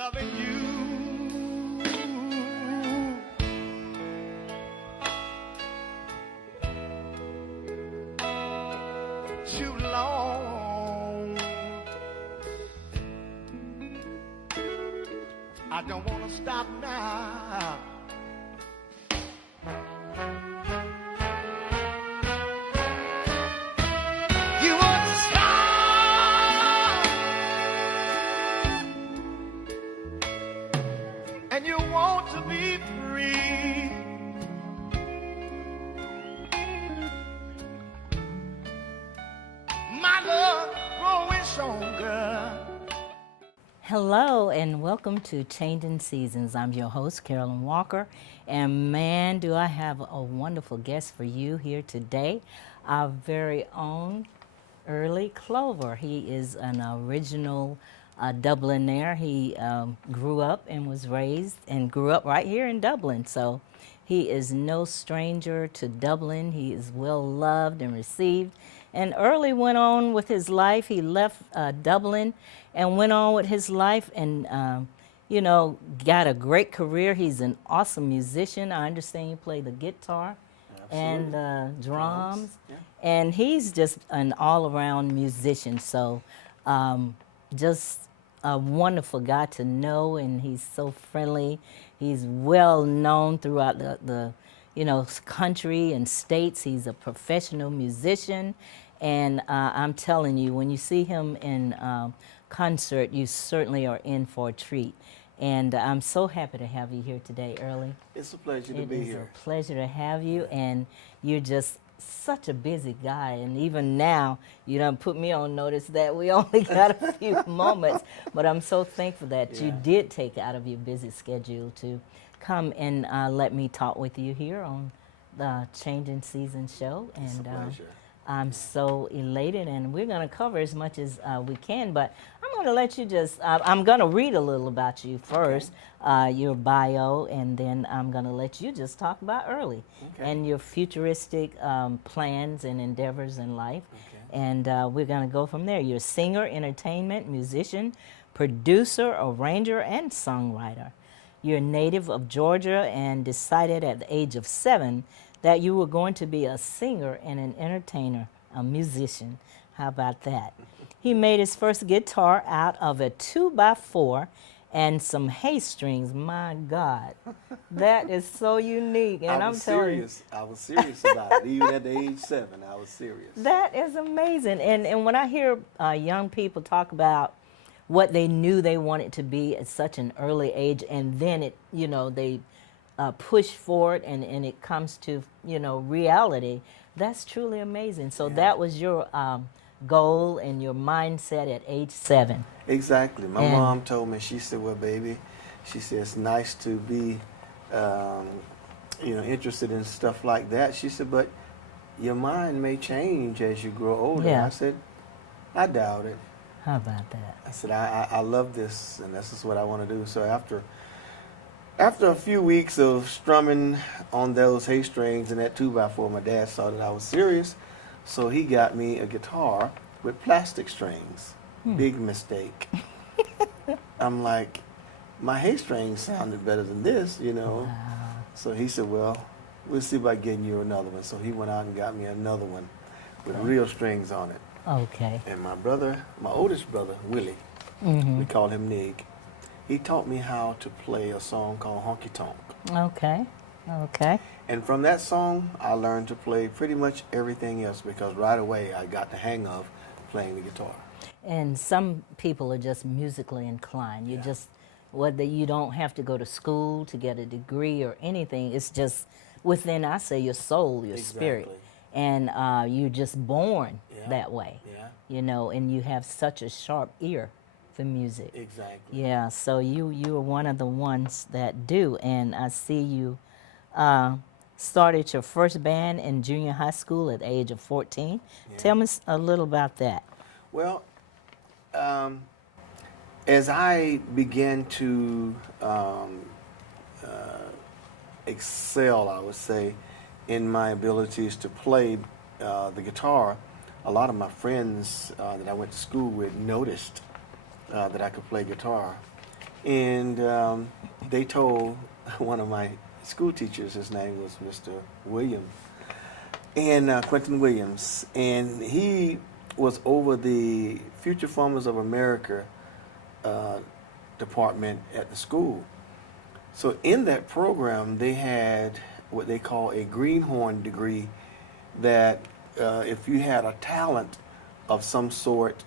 loving you too long. I don't want to stop now. You want to stop, and you want to be free. My love growing stronger. Hello and welcome to Changing Seasons. I'm your host, Carolyn Walker, and man, do I have a wonderful guest for you here today. Our very own Early Clover. He is an original Dublinaire. He grew up and was raised and grew up right here in Dublin. So he is no stranger to Dublin. He is well loved and received. And Early went on with his life. He left Dublin and went on with his life and, you know, got a great career. He's an awesome musician. I understand you play the guitar. Absolutely. And drums. Yeah. And he's just an all-around musician. So just a wonderful guy to know, and he's so friendly. He's well known throughout the you know, country and states. He's a professional musician, and I'm telling you, when you see him in concert, you certainly are in for a treat. And I'm so happy to have you here today, Early. It's a pleasure to be here. It is a pleasure to have you, and you're just such a busy guy. And even now, you done put me on notice that we only got a few moments, but I'm so thankful that you did take out of your busy schedule to come and let me talk with you here on the Changing Seasons show. It's a pleasure. I'm so elated, and we're going to cover as much as we can, but I'm going to let you just, I'm going to read a little about you first, your bio, and then I'm going to let you just talk about Early and your futuristic plans and endeavors in life. And we're going to go from there. You're a singer, entertainment, musician, producer, arranger, and songwriter. You're a native of Georgia and decided at the age of 7 that you were going to be a singer and an entertainer, a musician. How about that? He made his first guitar out of a 2x4 and some hay strings. My God, that is so unique. And I'm telling you, I was serious about it. Even at the age 7, I was serious. That is amazing. And when I hear young people talk about what they knew they wanted to be at such an early age, and then it, you know, they push forward and it comes to, you know, reality, that's truly amazing. So that was your goal and your mindset at age 7. Exactly. My mom told me, she said, well, baby, she said, it's nice to be, you know, interested in stuff like that. She said, but your mind may change as you grow older. Yeah. I said, I doubt it. How about that? I said, I love this, and this is what I want to do. So after a few weeks of strumming on those hay strings and that 2x4, my dad saw that I was serious, so he got me a guitar with plastic strings. Big mistake. I'm like, my hay strings sounded better than this, you know. Wow. So he said, well, we'll see about getting you another one. So he went out and got me another one with real strings on it. Okay. And my brother, my oldest brother, Willie, we call him Nig, he taught me how to play a song called Honky Tonk. Okay, okay. And from that song, I learned to play pretty much everything else because right away I got the hang of playing the guitar. And some people are just musically inclined. You just, whether you don't have to go to school to get a degree or anything, it's just within, I say, your soul, your spirit. And you're just born that way, you know, and you have such a sharp ear for music. Exactly. Yeah, so you are one of the ones that do, and I see you started your first band in junior high school at the age of 14. Tell me a little about that. Well, as I began to excel, I would say, in my abilities to play the guitar, a lot of my friends that I went to school with noticed that I could play guitar. And they told one of my school teachers, his name was Mr. Williams, and Quentin Williams, and he was over the Future Farmers of America department at the school. So in that program, they had what they call a greenhorn degree, that if you had a talent of some sort,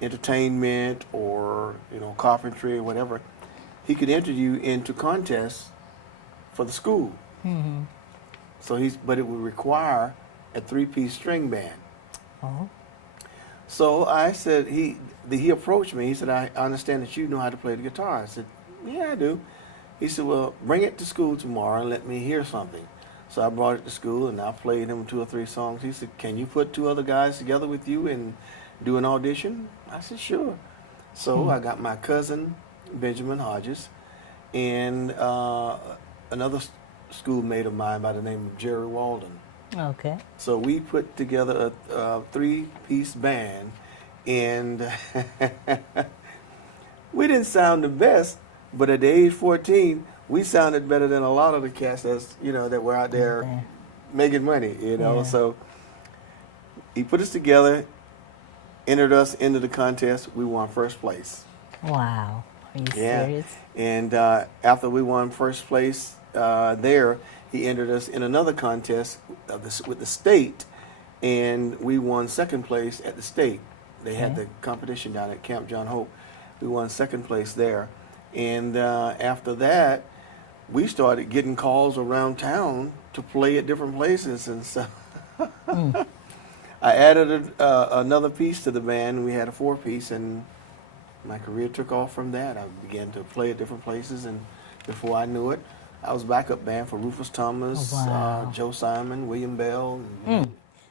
entertainment or carpentry or whatever, he could enter you into contests for the school. Mm-hmm. But it would require a 3-piece string band. Oh. So I said, he approached me. He said, I understand that you know how to play the guitar. I said, yeah, I do. He said, well, bring it to school tomorrow and let me hear something. So I brought it to school and I played him 2 or 3 songs. He said, can you put 2 other guys together with you and do an audition? I said, sure. So I got my cousin, Benjamin Hodges, and another schoolmate of mine by the name of Jerry Walden. Okay. So we put together a 3-piece band, and we didn't sound the best, but at the age 14, we sounded better than a lot of the cats that were out there making money, Yeah. So he put us together, entered us into the contest. We won first place. Wow. Are you serious? And after we won first place there, he entered us in another contest with the state, and we won second place at the state. They had the competition down at Camp John Hope. We won second place there. And after that, we started getting calls around town to play at different places. And so I added another piece to the band. We had a 4-piece, and my career took off from that. I began to play at different places, and before I knew it, I was backup band for Rufus Thomas, Joe Simon, William Bell.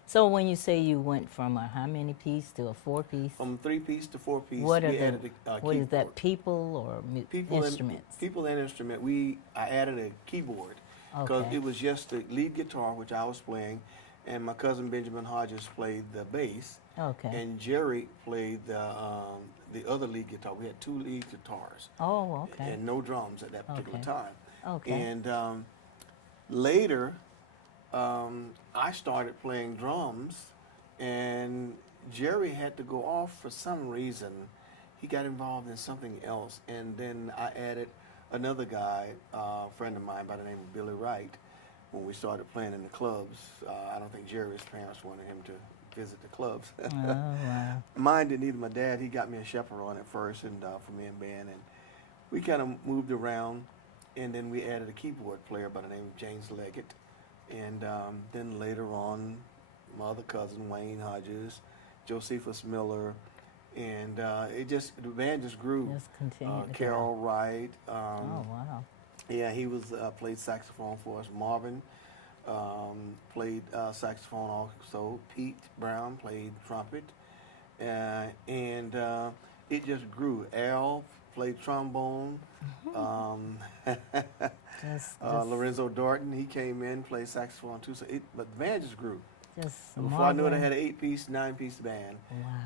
So when you say you went from a how many piece to a 4-piece? From 3-piece to 4-piece. What we are added what is that? keyboard. People or instruments? People and instrument. I added a keyboard because Okay. it was just the lead guitar, which I was playing, and my cousin Benjamin Hodges played the bass, Okay. and Jerry played the other lead guitar. We had 2 lead guitars. Oh, okay. And no drums at that particular Okay. time. Okay. And later, I started playing drums, and Jerry had to go off for some reason. He got involved in something else, and then I added another guy, a friend of mine by the name of Billy Wright, when we started playing in the clubs. I don't think Jerry's parents wanted him to visit the clubs. Oh, wow. Mine didn't either. My dad, he got me a chaperone at first, and for me and band, and we kind of moved around, and then we added a keyboard player by the name of James Leggett, and then later on, my other cousin Wayne Hodges, Josephus Miller, and the band just grew. Just continue to Carol Wright. Oh, wow. Yeah, he was played saxophone for us. Marvin played saxophone also. Pete Brown played trumpet, and it just grew. Al played trombone. Lorenzo Dorton, he came in, played saxophone too. But the band just grew. Just Before I knew it, I had an 8-piece, 9-piece band.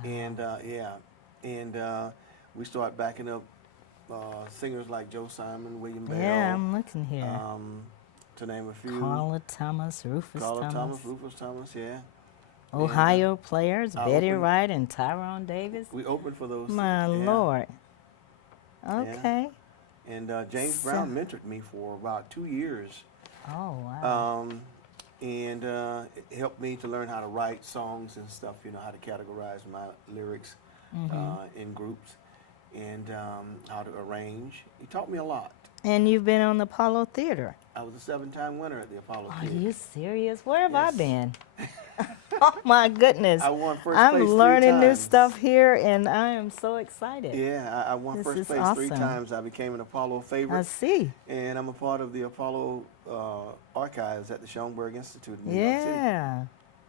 Wow. And we started backing up singers like Joe Simon, William Bell. Yeah, I'm looking here. To name a few. Carla Thomas, Rufus Thomas. Rufus Thomas, yeah. Ohio players, I Betty opened- Wright and Tyrone Davis. We opened for those. My yeah. Lord. Okay. And James Brown mentored me for about 2 years. Oh, wow. And it helped me to learn how to write songs and stuff, how to categorize my lyrics in groups, and how to arrange. He taught me a lot. And you've been on the Apollo Theater. I was a 7-time winner at the Apollo Are Theater. you serious? Where have I Yes. been? Oh, my goodness. I won first I'm place 3 learning new times. stuff here, and I am so excited. Yeah, I won This first is place 3 awesome. times. I became an Apollo favorite. I see. And I'm a part of the Apollo archives at the Schoenberg Institute in New York City. Yeah.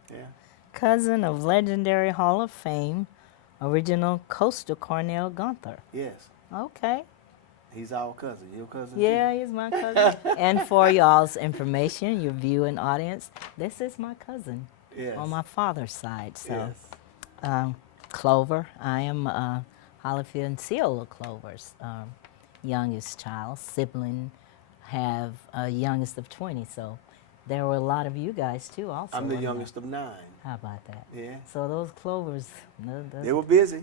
Yeah. Cousin of legendary Hall of Fame, original Coastal Cornell Gunther. Yes. Okay. He's our cousin. Your cousin? Yeah, he's my cousin. And for y'all's information, your viewing audience, this is my cousin Too? Yes. on my father's side. So, Yes. Clover, I am Hollifield and Ciola Clovers. youngest child, sibling, have a youngest of 20. So there were a lot of you guys too also. I'm the wasn't youngest of 9. there? How about that? Yeah. So those Clovers. They were busy.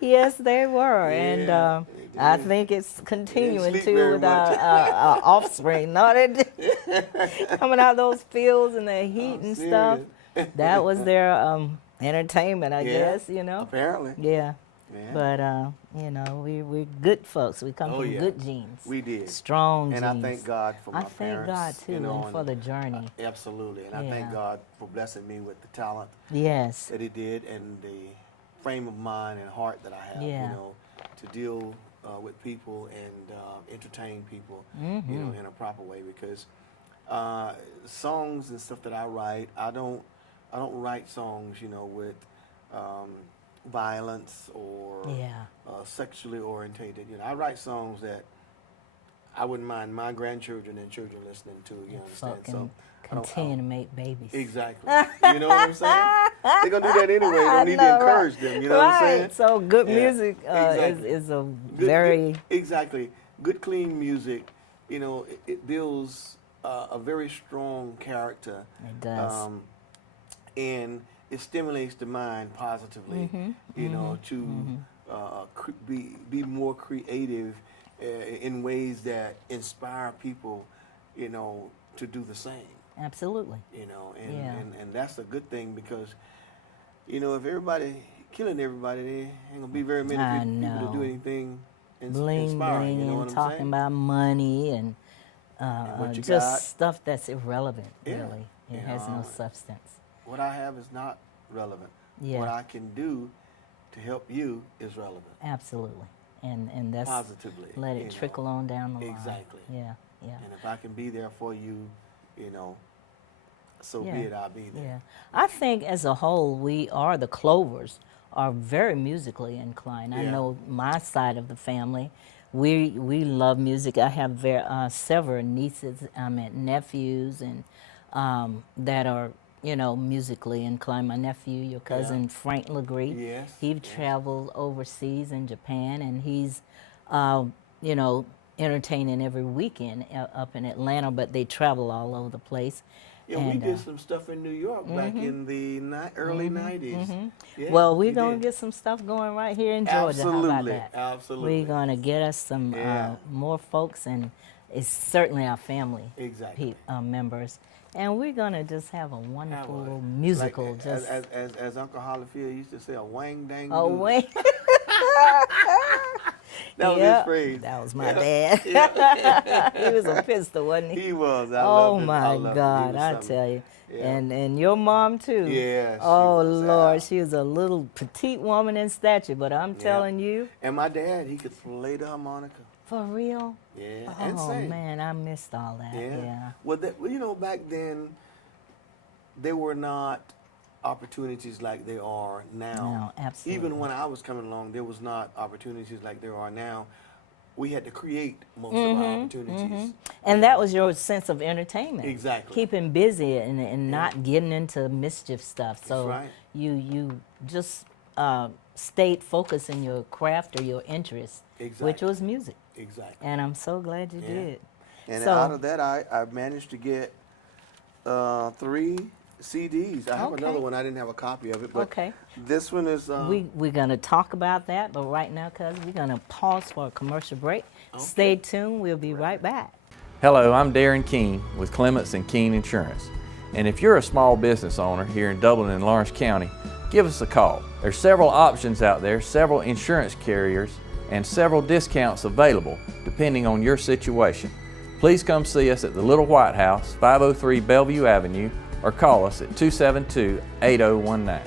Yes, they were. And Yeah, I they did. think it's continuing sleep too very with much. our offspring. No, they coming out of those fields and the heat I'm and stuff. serious. That was their entertainment, I Yeah, guess, Apparently. Yeah. Yeah. But we're good folks. We come Oh, from yeah. good genes. We did. Strong And genes. I thank God for my I thank parents. God too, you know, and for the journey. Absolutely. And I thank Yeah. God for blessing me with the talent Yes. that He did and the frame of mind and heart that I have, Yeah. to deal with people and entertain people, Mm-hmm. in a proper way. Because songs and stuff that I write, I don't write songs, with violence or Yeah. sexually orientated. I write songs that I wouldn't mind my grandchildren and children listening to. You understand? Fucking So continue to make babies. exactly. You know what I'm saying? They're gonna do that anyway. You I don't need know, to right. encourage them. You know what I'm saying? Right. So good Yeah, music exactly. is a Good- very exactly good, clean music. It builds a very strong character. It does. And it stimulates the mind positively. To be more creative in ways that inspire people. To do the same. absolutely. Yeah. And that's a good thing because, if everybody killing everybody, there ain't gonna be very many I people to know. do anything Bling inspiring. bling You know and what I'm talking saying? about money and what you just got. stuff that's irrelevant. Yeah. Really, it You has no know, substance. What I have is not relevant. Yeah. What I can do to help you is relevant. Absolutely, and that's Positively. let it trickle on down the line. Exactly. Yeah. Yeah. And if I can be there for you, so Yeah. be it. I'll be there. Yeah, I think as a whole, the Clovers are very musically inclined. I Yeah. know my side of the family, we love music. I have several nieces, nephews, and that are musically inclined. My nephew, your cousin Frank Legree, Yes, he yes. traveled overseas in Japan, and he's entertaining every weekend up in Atlanta. But they travel all over the place. Yeah, we And, did some stuff in New York back in the early 90s. Yeah, well, we're we going did. to get some stuff going right here in Georgia. How about Absolutely, that? absolutely. We're going to get us some Yeah. more folks, and it's certainly our family Exactly. members. And we're going to just have a wonderful Have a- little musical. like, just as Uncle Hollyfield used to say, a wang dang. oh, doo. wait. That was Yeah, his phrase. that was my Yeah. dad. He was a pistol, wasn't he? He was. I Oh loved him. I my loved him. He God, was I something. tell you. Yeah. And your mom too. Yeah, she Oh was, Lord, she was a little petite woman in stature, but I'm Yeah. telling you, And my dad, he could play the harmonica. for real. Yeah, and Oh sing. man, I missed all that. Yeah. Well, back then, there were not opportunities like there are now. No, absolutely. Even when I was coming along, there was not opportunities like there are now. We had to create most of our opportunities. And that was your sense of entertainment. Exactly. Keeping busy and not getting into mischief stuff. So right. you just stayed focused in your craft or your interest, which Exactly. was music. Exactly. And I'm so glad you Yeah. did. And So- out of that, I managed to get 3 CDs. I have Okay. another one. I didn't have a copy of it, but Okay. this one is. We're going to talk about that, but right now, cuz we're going to pause for a commercial break. Stay tuned. We'll be right back. Hello, I'm Darren Keene with Clements and Keene Insurance. And if you're a small business owner here in Dublin and Lawrence County, give us a call. There's several options out there, several insurance carriers, and several discounts available depending on your situation. Please come see us at the Little White House, 503 Bellevue Avenue, or call us at 272-8019.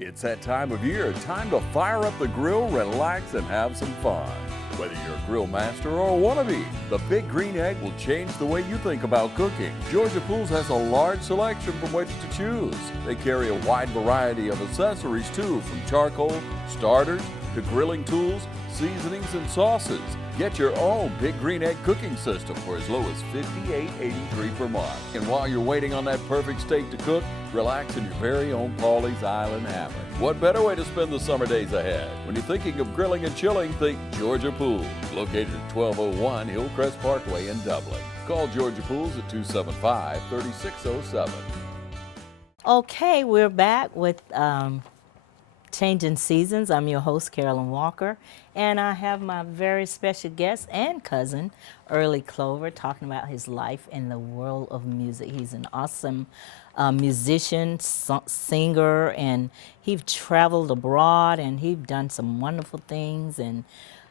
It's that time of year, time to fire up the grill, relax, and have some fun. Whether you're a grill master or a wannabe, the Big Green Egg will change the way you think about cooking. Georgia Pools has a large selection from which to choose. They carry a wide variety of accessories too, from charcoal, starters, to grilling tools, seasonings, and sauces. Get your own Big Green Egg cooking system for as low as $58.83 per month. And while you're waiting on that perfect steak to cook, relax in your very own Pawleys Island hammock. What better way to spend the summer days ahead? When you're thinking of grilling and chilling, think Georgia Pools, located at 1201 Hillcrest Parkway in Dublin. Call Georgia Pools at 275-3607. Okay, we're back with Changing Seasons. I'm your host, Carolyn Walker, and I have my very special guest and cousin, Early Clover, talking about his life in the world of music. He's an awesome musician, singer, and he's traveled abroad, and he's done some wonderful things and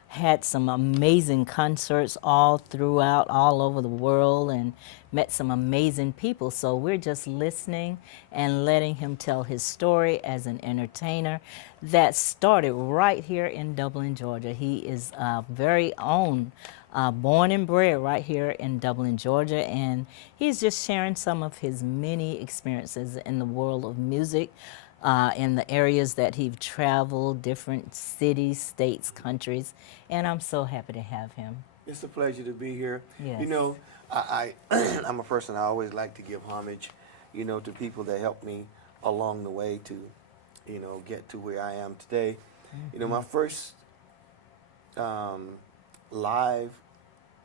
had some amazing concerts all throughout, all over the world, and met some amazing people. So we're just listening and letting him tell his story as an entertainer that started right here in Dublin, Georgia. He is very own, born and bred right here in Dublin, Georgia, and he's just sharing some of his many experiences in the world of music, in the areas that he's traveled, different cities, states, countries, and I'm so happy to have him. It's a pleasure to be here. Yes. You know, I'm a person, I always like to give homage, you know, to people that helped me along the way to, you know, get to where I am today. Mm-hmm. You know, my first live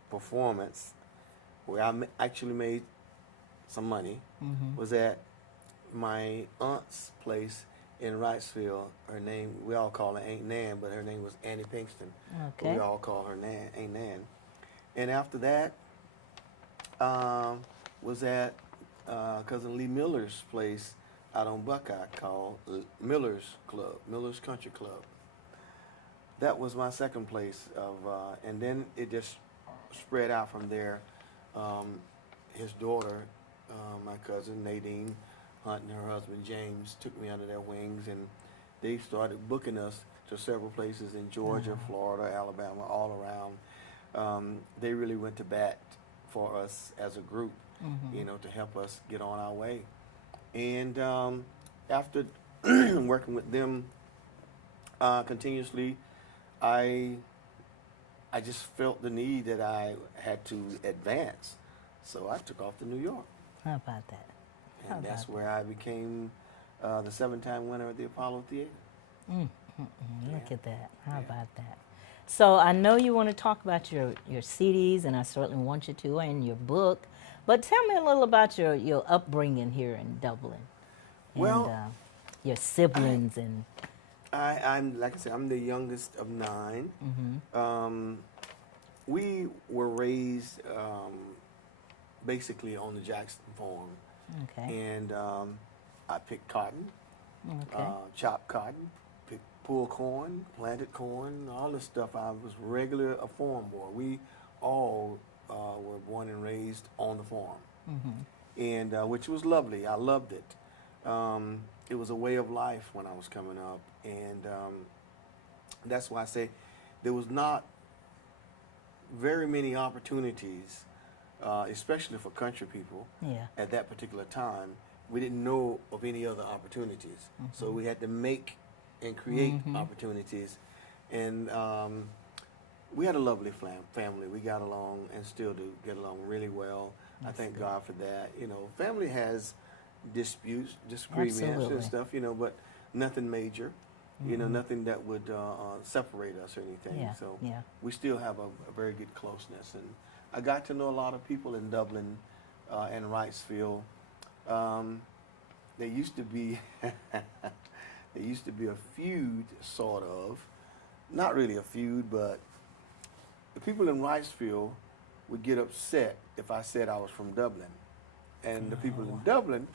performance where I actually made some money was at my aunt's place in Wrightsville. Her name, we all call her Aunt Nan, but her name was Annie Pinkston. Okay. We all call her Aunt Nan. And after that, was at Cousin Lee Miller's place out on Buckeye called Miller's Club, Miller's Country Club. That was my second place of, and then it just spread out from there. His daughter, my cousin Nadine Hunt, and her husband James took me under their wings, and they started booking us to several places in Georgia, Florida, Alabama, all around. They really went to bat for us as a group, you know, to help us get on our way. And after working with them continuously, I just felt the need that I had to advance. So I took off to New York. How about that? And that's where I became the 7-time winner of the Apollo Theater. Look at that. How about that? So I know you want to talk about your CDs, and I certainly want you to, and your book. But tell me a little about your upbringing here in Dublin. Well, and, your siblings and... I'm like I said, I'm the youngest of 9. We were raised basically on the Jackson farm. Okay. And I picked cotton, chopped cotton, pulled corn, planted corn, all this stuff. I was regular a farm boy. We all were born and raised on the farm, and which was lovely. I loved it. It was a way of life when I was coming up, and that's why I say there was not very many opportunities, especially for country people. At that particular time, we didn't know of any other opportunities, so we had to make and create opportunities. And we had a lovely family. We got along and still do get along really well. I thank God for that. You know, family has disputes, disagreements and stuff, you know, but nothing major, you know, nothing that would separate us or anything. So we still have a very good closeness. And I got to know a lot of people in Dublin and Wrightsville. There used to be a feud, sort of. Not really a feud, but the people in Wrightsville would get upset if I said I was from Dublin. And the people in Dublin,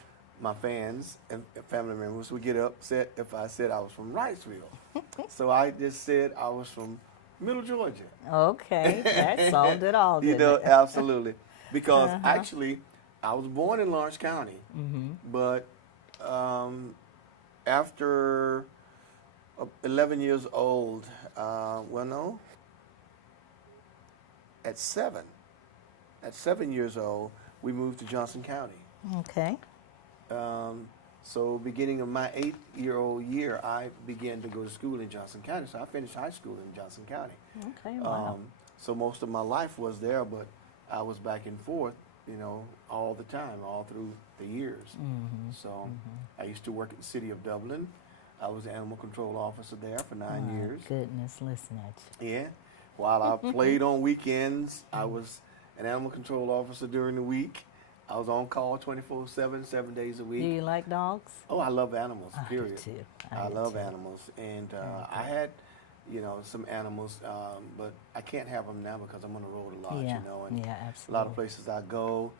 my fans and family members, would get upset if I said I was from Wrightsville. So I just said I was from Middle Georgia. Okay, that solved it all, You didn't know, it? absolutely. Because actually, I was born in Lawrence County, but after 11 years old, at 7 years old, we moved to Johnson County. Okay. So beginning of my 8-year-old year, I began to go to school in Johnson County. So I finished high school in Johnson County. Okay, wow. So most of my life was there, but I was back and forth, you know, all the time, all through the years. So I used to work at the city of Dublin. I was an animal control officer there for 9 years. Goodness, listen at you. Yeah. While I played on weekends, I was an animal control officer during the week. I was on call 24/7, 7 days a week. Do you like dogs? Oh, I love animals, I do period. too. I do love too. animals. And I had, you know, some animals, but I can't have them now because I'm on the road a lot, Yeah, you know. And yeah, a absolutely. lot of places I go,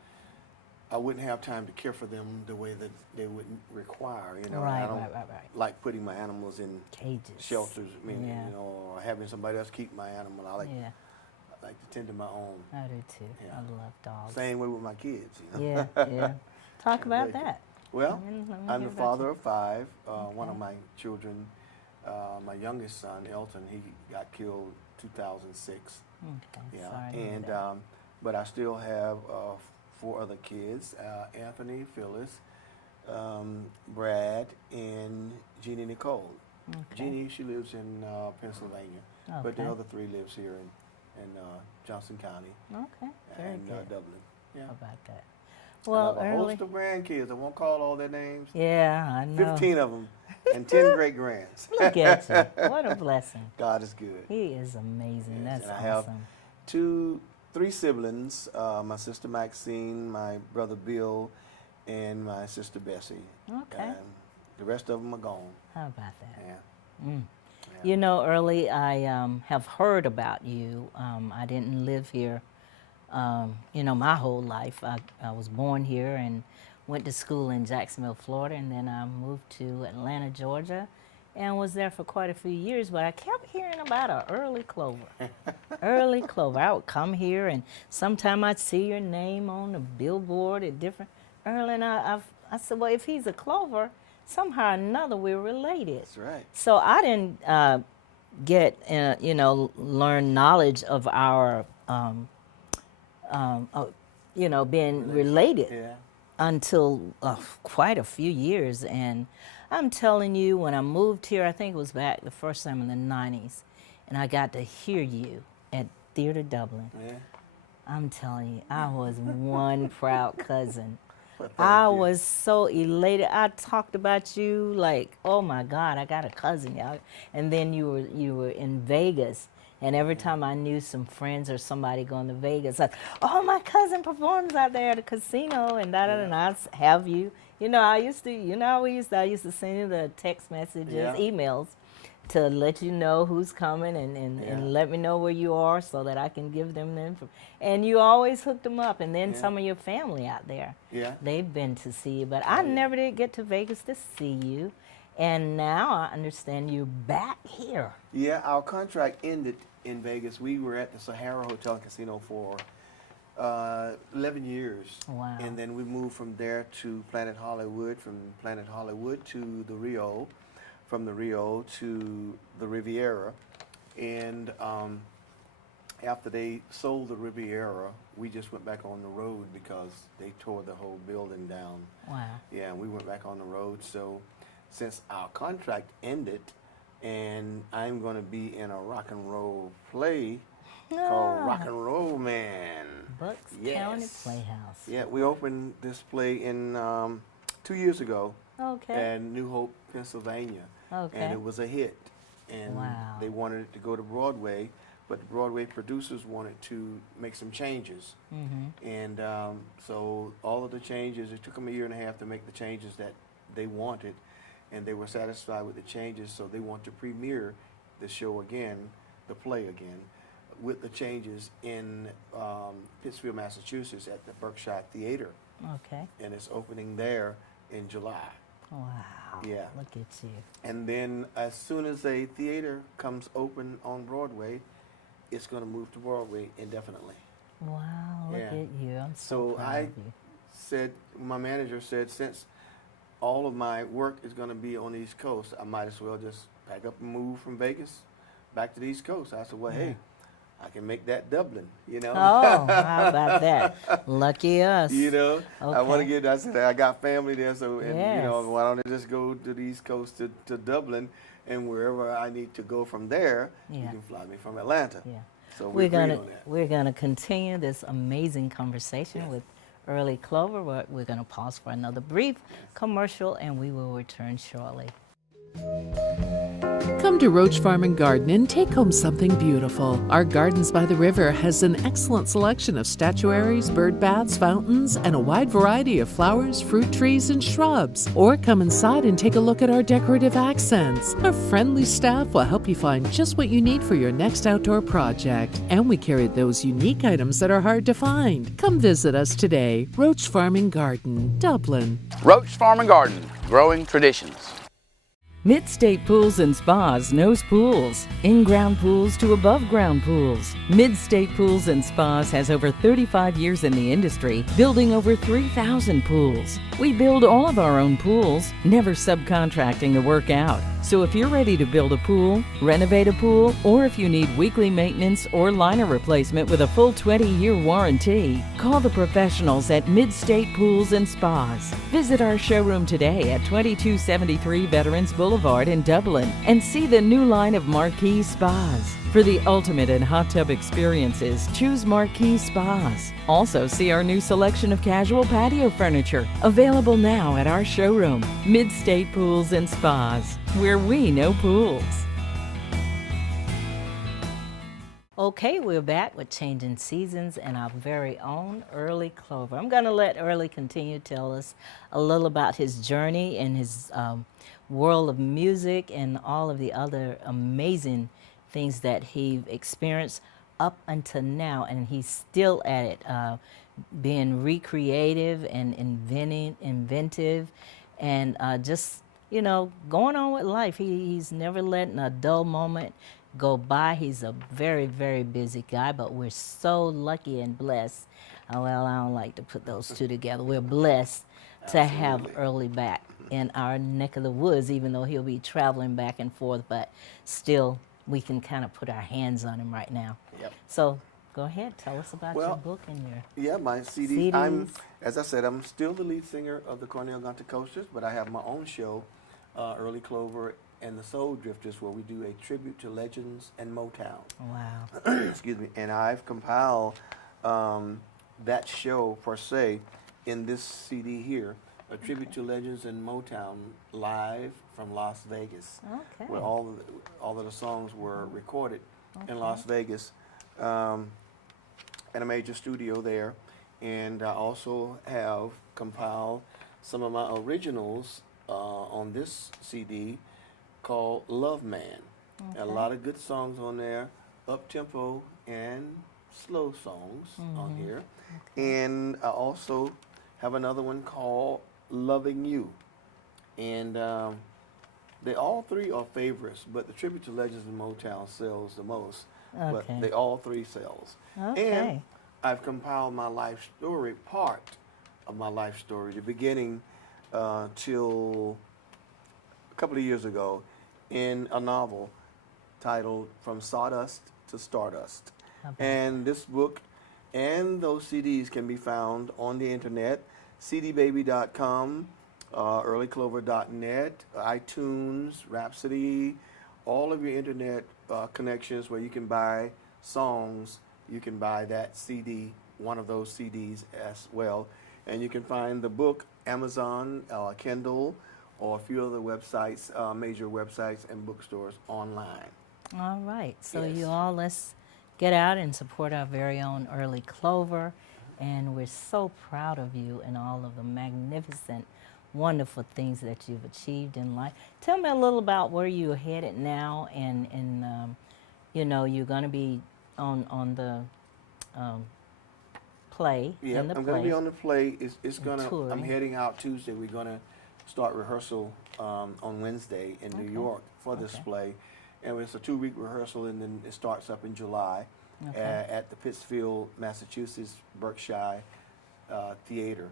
I wouldn't have time to care for them the way that they would require, you know. Right, I don't right. like putting my animals in Cages. shelters, I mean, Yeah. you know, or having somebody else keep my animal. I like to tend to my own. I do too. Yeah. I love dogs. Same way with my kids, you know. Yeah. Talk about that. Well, Let me I'm hear the about father you. of 5. One of my children, my youngest son, Elton, he got killed 2006. Okay, Yeah, sorry to hear and that. but I still have 4 other kids: Anthony, Phyllis, Brad, and Jeannie Nicole. Okay. Jeannie, she lives in Pennsylvania, but the Okay. other 3 lives here in Johnson County Okay, very and good. Dublin. Yeah. How about that? I Well, have a host of grandkids. I won't call all their names. yeah, I know. 15 of them and 10 great grands. Look at you. What a blessing. God is good. He is amazing. Yes, That's and I have awesome. 3 siblings, my sister Maxine, my brother Bill, and my sister Bessie. Okay. And the rest of them are gone. How about that? Yeah. Mm. Yeah. You know, Early, I have heard about you. I didn't live here, you know, my whole life. I was born here and went to school in Jacksonville, Florida, and then I moved to Atlanta, Georgia, and was there for quite a few years. But I kept hearing about an early Clover. Early Clover. I would come here, and sometime I'd see your name on the billboard at different. Early, and I said, well, if he's a Clover, somehow or another we're related. That's right. So I didn't get, you know, learn knowledge of our, you know, being related Yeah. until quite a few years. And I'm telling you, when I moved here, I think it was back the first time in the 90s, and I got to hear you at Theater Dublin. Yeah. I'm telling you, I was one proud cousin. Well, thank I you. was so elated. I talked about you like, oh my God, I got a cousin, y'all. And then you were in Vegas, and every time I knew some friends or somebody going to Vegas, I, oh, my cousin performs out there at the casino, and and I'd have you. You know, I used to send you the text messages, Yeah. emails, to let you know who's coming and let me know where you are so that I can give them the info. And you always hooked them up. And then some of your family out there, Yeah. they've been to see you. But I never did get to Vegas to see you. And now I understand you're back here. Yeah, our contract ended in Vegas. We were at the Sahara Hotel and Casino for 11 years. Wow. And then we moved from there to Planet Hollywood, from Planet Hollywood to the Rio, from the Rio to the Riviera. And after they sold the Riviera, we just went back on the road because they tore the whole building down. Wow. Yeah, we went back on the road. So since our contract ended, and I'm going to be in a rock and roll play called Rock and Roll Man. Bucks Yes. County Playhouse. Yeah, we opened this play in 2 years ago Okay. at New Hope, Pennsylvania. Okay. And it was a hit. And Wow. they wanted it to go to Broadway, but the Broadway producers wanted to make some changes. Mm-hmm. And so all of the changes, it took them a year and a half to make the changes that they wanted, and they were satisfied with the changes, so they want to premiere the show again, the play again, with the changes in Pittsfield, Massachusetts at the Berkshire Theater, Okay. and it's opening there in July. Wow. Yeah. Look at you. And then as soon as a theater comes open on Broadway, it's going to move to Broadway indefinitely. Wow. Look Yeah. at you. I'm so So proud I of you. said, my manager said, since all of my work is going to be on the East Coast, I might as well just pack up and move from Vegas back to the East Coast. I said, well, hey, I can make that Dublin, you know. Oh, how about that? Lucky us. You know, I want to Okay. get. I said I got family there, so and you know, Yes. why don't I just go to the East Coast to Dublin, and wherever I need to go from there, you Yeah. can fly me from Atlanta. Yeah. So we agreed on that. We're gonna continue this amazing conversation Yes. with Early Clover. We're gonna pause for another brief commercial, and we will return shortly. Come to Roach Farm and Garden and take home something beautiful. Our Gardens by the River has an excellent selection of statuaries, bird baths, fountains, and a wide variety of flowers, fruit trees, and shrubs. Or come inside and take a look at our decorative accents. Our friendly staff will help you find just what you need for your next outdoor project. And we carry those unique items that are hard to find. Come visit us today. Roach Farm and Garden, Dublin. Roach Farm and Garden, growing traditions. Mid-State Pools and Spas knows pools, in-ground pools to above-ground pools. Mid-State Pools and Spas has over 35 years in the industry, building over 3,000 pools. We build all of our own pools, never subcontracting the work out. So if you're ready to build a pool, renovate a pool, or if you need weekly maintenance or liner replacement with a full 20-year warranty, call the professionals at Mid-State Pools and Spas. Visit our showroom today at 2273 Veterans Boulevard in Dublin and see the new line of Marquee Spas. For the ultimate in hot tub experiences, choose Marquee Spas. Also, see our new selection of casual patio furniture, available now at our showroom, Mid-State Pools and Spas, where we know pools. Okay, we're back with Changing Seasons and our very own Early Clover. I'm going to let Early continue to tell us a little about his journey and his world of music and all of the other amazing things that he experienced up until now, and he's still at it, being recreative and inventive, and just, you know, going on with life. He's never letting a dull moment go by. He's a very, very busy guy, but we're so lucky and blessed. Well, I don't like to put those two together. We're blessed to have Early back in our neck of the woods, even though he'll be traveling back and forth, but still we can kind of put our hands on him right now. Yep. So go ahead, tell us about your Well, book and your Yeah, my CD. CDs. As I said, I'm still the lead singer of the Cornell Gunter Coasters, but I have my own show, Early Clover and the Soul Drifters, where we do a tribute to legends and Motown. Wow. Excuse me. And I've compiled that show per se in this CD here, a tribute to legends and Motown live from Las Vegas, Okay. where all of the songs were recorded in Las Vegas, in a major studio there. And I also have compiled some of my originals on this CD called Love Man. A lot of good songs on there, up-tempo and slow songs on here. And I also have another one called Loving You. And they all three are favorites, but the tribute to Legends in Motown sells the most. Okay. But they all three sells. Okay. And I've compiled my life story, part of my life story, the beginning till a couple of years ago, in a novel titled From Sawdust to Stardust. And this book and those CDs can be found on the internet, cdbaby.com, earlyclover.net, iTunes, Rhapsody, all of your internet connections where you can buy songs. You can buy that CD, one of those CDs as well. And you can find the book, Amazon, Kindle, or a few other websites, major websites and bookstores online. All right. So Yes. you all, let's get out and support our very own Early Clover. And we're so proud of you and all of the magnificent, wonderful things that you've achieved in life. Tell me a little about where you're headed now, and you know, you're going to be on the play. Yeah, in the I'm play. going to be on the play. It's gonna. touring. I'm heading out Tuesday. We're going to start rehearsal on Wednesday in New York for this play, and it's a 2-week rehearsal, and then it starts up in July at the Pittsfield, Massachusetts Berkshire Theater.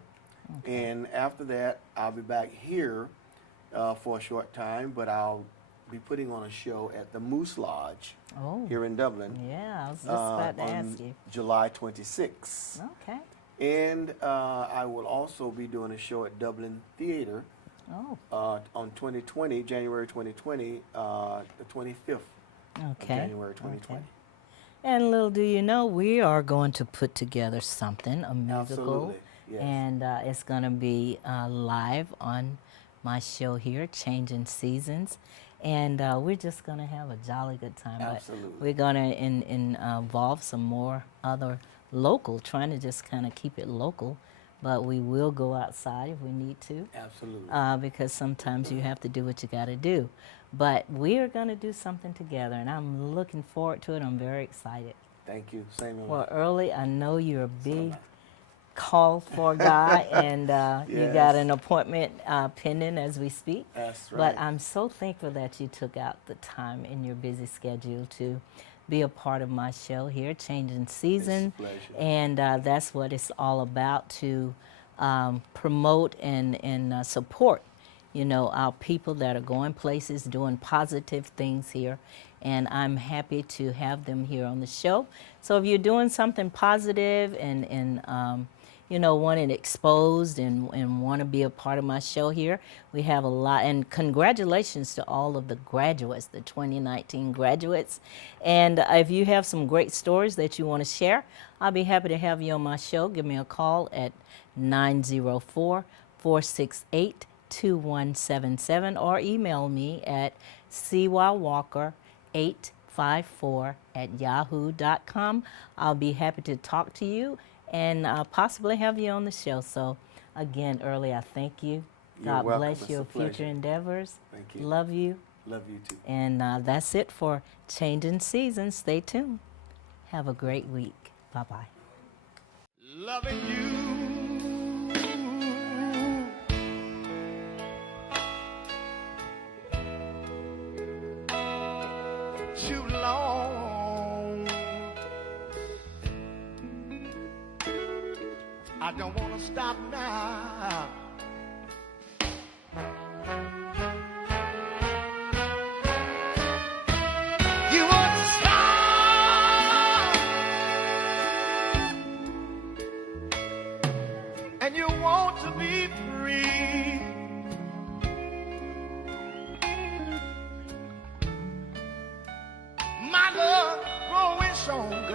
And after that, I'll be back here for a short time, but I'll be putting on a show at the Moose Lodge Oh, here in Dublin. yeah, I was just about to ask you. July 26th. Okay. And I will also be doing a show at Dublin Theater Oh, on January 2020, the 25th of okay. January 2020. Okay. And little do you know, we are going to put together something, a musical. Absolutely, yes. And it's going to be live on my show here, Changing Seasons. And we're just going to have a jolly good time. Absolutely. But we're going to involve some more other local, trying to just kind of keep it local. But we will go outside if we need to. Absolutely. Because sometimes you have to do what you got to do. But we are going to do something together, and I'm looking forward to it. I'm very excited. Thank you. Same here. Well, Early, I know you're a big called for guy, and you got an appointment pending as we speak. That's right. But I'm so thankful that you took out the time in your busy schedule to be a part of my show here, Changing Season. It's a pleasure. And that's what it's all about, to promote and support, you know, our people that are going places, doing positive things here. And I'm happy to have them here on the show. So if you're doing something positive and you know, want it exposed and want to be a part of my show here, we have a lot. And congratulations to all of the graduates, the 2019 graduates. And if you have some great stories that you want to share, I'll be happy to have you on my show. Give me a call at 904-468-2177 or email me at cywalker854@yahoo.com. I'll be happy to talk to you and possibly have you on the show. So again, Early, I thank you. God welcome. bless It's your a pleasure. future endeavors. Thank you. Love you. Love you too. And that's it for Changing Seasons. Stay tuned. Have a great week. Bye-bye. Loving you too long. I don't want to stop now. You want to stop, and you want to be free. My love growing stronger.